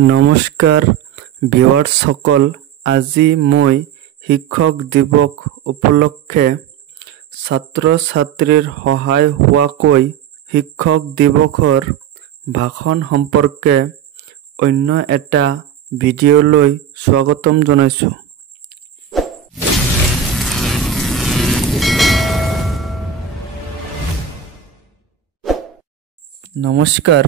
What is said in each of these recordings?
নমস্কাৰ ভিউৱাৰ্ছ সকল, আজি মই শিক্ষক দিৱস উপলক্ষে ছাত্ৰ ছাত্ৰীৰ সহায় হোৱাকৈ শিক্ষক দিৱসৰ ভাষণ সম্পৰ্কে অন্য এটা ভিডিঅ'লৈ স্বাগতম জনাইছোঁ। নমস্কাৰ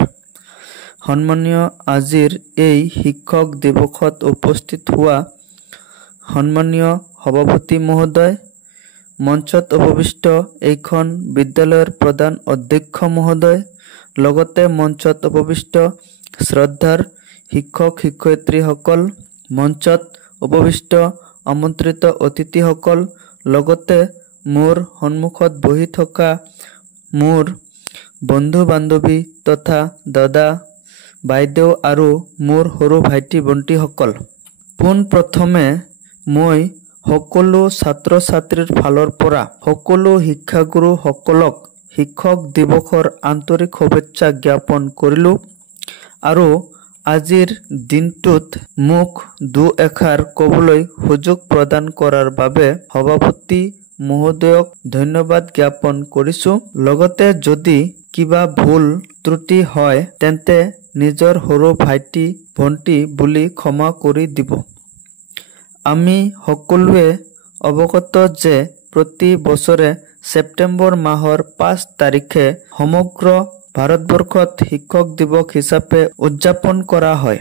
সন্মানীয়, আজিৰ এই শিক্ষক দিৱসত উপস্থিত হোৱা সন্মানীয় সভাপতি মহোদয়, মঞ্চত উপবিষ্ট এইখন বিদ্যালয়ৰ প্ৰধান অধ্যক্ষ মহোদয়, লগতে মঞ্চত উপবিষ্ট শ্ৰদ্ধাৰ শিক্ষক শিক্ষয়িত্ৰীসকল, মঞ্চত উপবিষ্ট আমন্ত্ৰিত অতিথিসকল, লগতে মোৰ সন্মুখত বহি থকা মোৰ বন্ধু বান্ধৱী তথা দাদা বাইদেউ আৰু মোৰ সৰু ভাইটি ভণ্টিসকল, পোনপ্ৰথমে মই সকলো ছাত্ৰ ছাত্ৰীৰ ফালৰ পৰা সকলো শিক্ষাগুৰুসকলক শিক্ষক দিৱসৰ আন্তৰিক শুভেচ্ছা জ্ঞাপন কৰিলোঁ আৰু আজিৰ দিনটোত মোক দুএষাৰ ক'বলৈ সুযোগ প্ৰদান কৰাৰ বাবে সভাপতি মহোদয়ক ধন্যবাদ জ্ঞাপন কৰিছোঁ। লগতে যদি কিবা ভুল ত্ৰুটি হয় তেন্তে নিজৰ সৰু ভাইটি ভণ্টি বুলি ক্ষমা কৰি দিব। আমি সকলোৱে অৱগত যে প্ৰতি বছৰে ছেপ্টেম্বৰ মাহৰ ৫ তাৰিখে সমগ্ৰ ভাৰতবৰ্ষত শিক্ষক দিৱস হিচাপে উদযাপন কৰা হয়।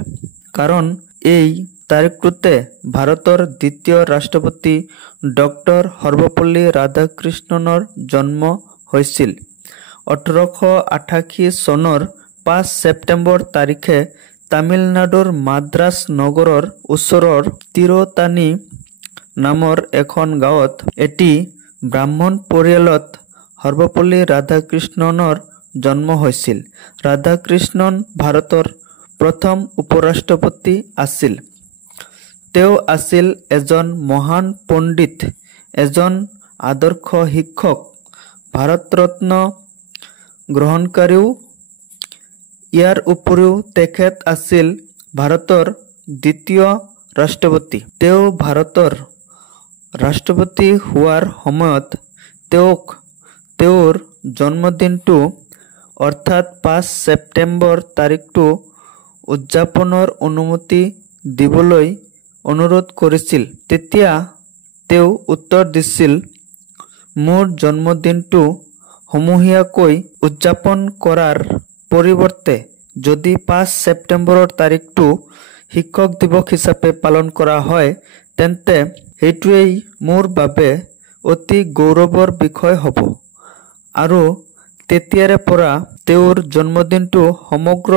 কাৰণ এই তাৰিখটোতে ভাৰতৰ দ্বিতীয় ৰাষ্ট্ৰপতি ডক্টৰ সৰ্বপল্লী ৰাধাকৃষ্ণণৰ জন্ম হৈছিল। 1888 চনৰ ৫ ছেপ্টেম্বৰ তাৰিখে তামিলনাডুৰ মাদ্ৰাজ নগৰৰ ওচৰৰ তিৰুতানী নামৰ এখন গাঁৱত এটি ব্ৰাহ্মণ পৰিয়ালত সৰ্বপল্লী ৰাধাকৃষ্ণণৰ জন্ম হৈছিল। ৰাধাকৃষ্ণণ ভাৰতৰ প্ৰথম উপৰাষ্ট্ৰপতি আছিল। তেওঁ আছিল এজন মহান পণ্ডিত, এজন আদৰ্শ শিক্ষক, ভাৰতৰত্ন গ্ৰহণকাৰীও। ইয়াৰ উপৰিও তেখেত আছিল ভাৰতৰ দ্বিতীয় ৰাষ্ট্ৰপতি। তেওঁ ভাৰতৰ ৰাষ্ট্ৰপতি হোৱাৰ সময়ত তেওঁক তেওঁৰ জন্মদিনটো অৰ্থাৎ ৫ ছেপ্টেম্বৰ তাৰিখটো উদযাপনৰ অনুমতি দিবলৈ অনুৰোধ কৰিছিল। তেতিয়া তেওঁ উত্তৰ দিছিল, মোৰ জন্মদিনটো সমূহীয়াকৈ উদযাপন কৰাৰ পৰিৱৰ্তে যদি ৫ ছেপ্টেম্বৰৰ তাৰিখটো শিক্ষক দিৱস হিচাপে পালন কৰা হয় তেন্তে সেইটোৱেই মোৰ বাবে অতি গৌৰৱৰ বিষয় হ'ব। আৰু তেতিয়াৰে পৰা তেওঁৰ জন্মদিনটো সমগ্ৰ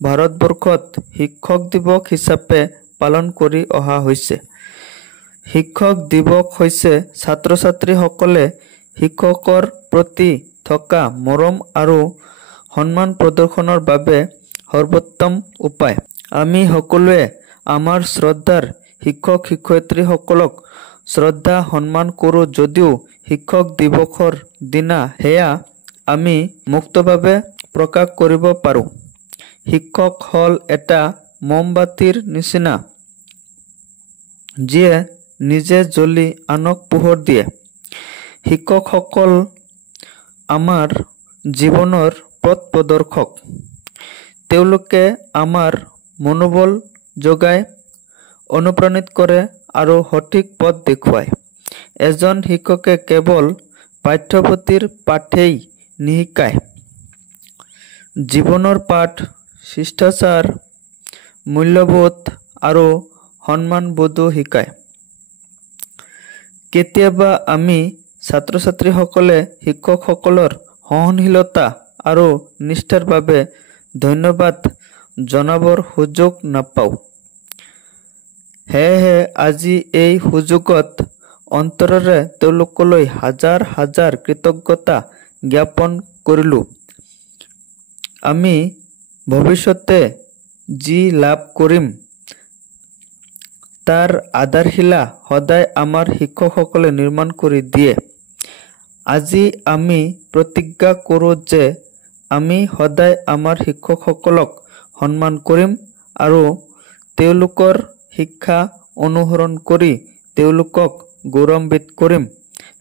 ভাৰতবৰ্ষত শিক্ষক দিৱস হিচাপে পালন কৰি অহা হৈছে। শিক্ষক দিৱস হৈছে ছাত্ৰ ছাত্ৰীসকলে শিক্ষকৰ প্ৰতি থকা মৰম আৰু সন্মান প্ৰদৰ্শনৰ বাবে সৰ্বোত্তম উপায়। আমি সকলোৱে আমাৰ শ্ৰদ্ধাৰ শিক্ষক শিক্ষয়িত্ৰীসকলক শ্ৰদ্ধা সন্মান কৰোঁ যদিও শিক্ষক দিৱসৰ দিনা সেয়া আমি মুক্তভাৱে প্ৰকাশ কৰিব পাৰোঁ। শিক্ষক হ'ল এটা মমবাতিৰ নিচিনা, যিয়ে নিজে জ্বলি আনক পোহৰ দিয়ে। শিক্ষকসকল আমাৰ জীৱনৰ পথ প্ৰদৰ্শক। তেওঁলোকে আমাৰ মনোবল জগায়, অনুপ্ৰাণিত কৰে আৰু সঠিক পথ দেখুৱায়। এজন শিক্ষকে কেৱল পাঠ্যপুথিৰ পাঠেই নিশিকায়, জীৱনৰ পাঠ, শিষ্টাচাৰ, মূল্যবোধ আৰু সন্মানবোধো শিকায়। কেতিয়াবা আমি ছাত্ৰ ছাত্ৰীসকলে শিক্ষকসকলৰ সহনশীলতা আৰু নিষ্ঠাৰ বাবে ধন্যবাদ জনাবৰ সুযোগ নাপাওঁ। সেয়েহে আজি এই সুযোগত অন্তৰেৰে তেওঁলোকলৈ হাজাৰ হাজাৰ কৃতজ্ঞতা জ্ঞাপন কৰিলোঁ। আমি ভৱিষ্যতে যি লাভ কৰিম তাৰ আধাৰশিলা সদায় আমাৰ শিক্ষকসকলে নিৰ্মাণ কৰি দিয়ে। আজি আমি প্ৰতিজ্ঞা কৰোঁ যে আমি সদায় আমাৰ শিক্ষকসকলক সন্মান কৰিম আৰু তেওঁলোকৰ শিক্ষা অনুসৰণ কৰি তেওঁলোকক গৌৰৱান্বিত কৰিম।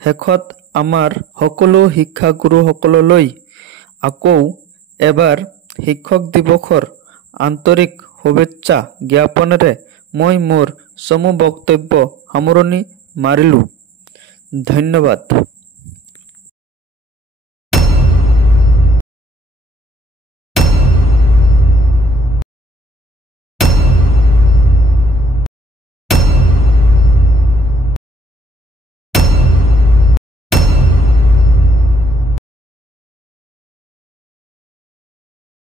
শেষত আমাৰ সকলো শিক্ষাগুৰুসকললৈ আকৌ এবাৰ শিক্ষক দিৱসৰ আন্তৰিক শুভেচ্ছা জ্ঞাপনেৰে মই মোৰ চমু বক্তব্য সামৰণি মাৰিলোঁ। ধন্যবাদ।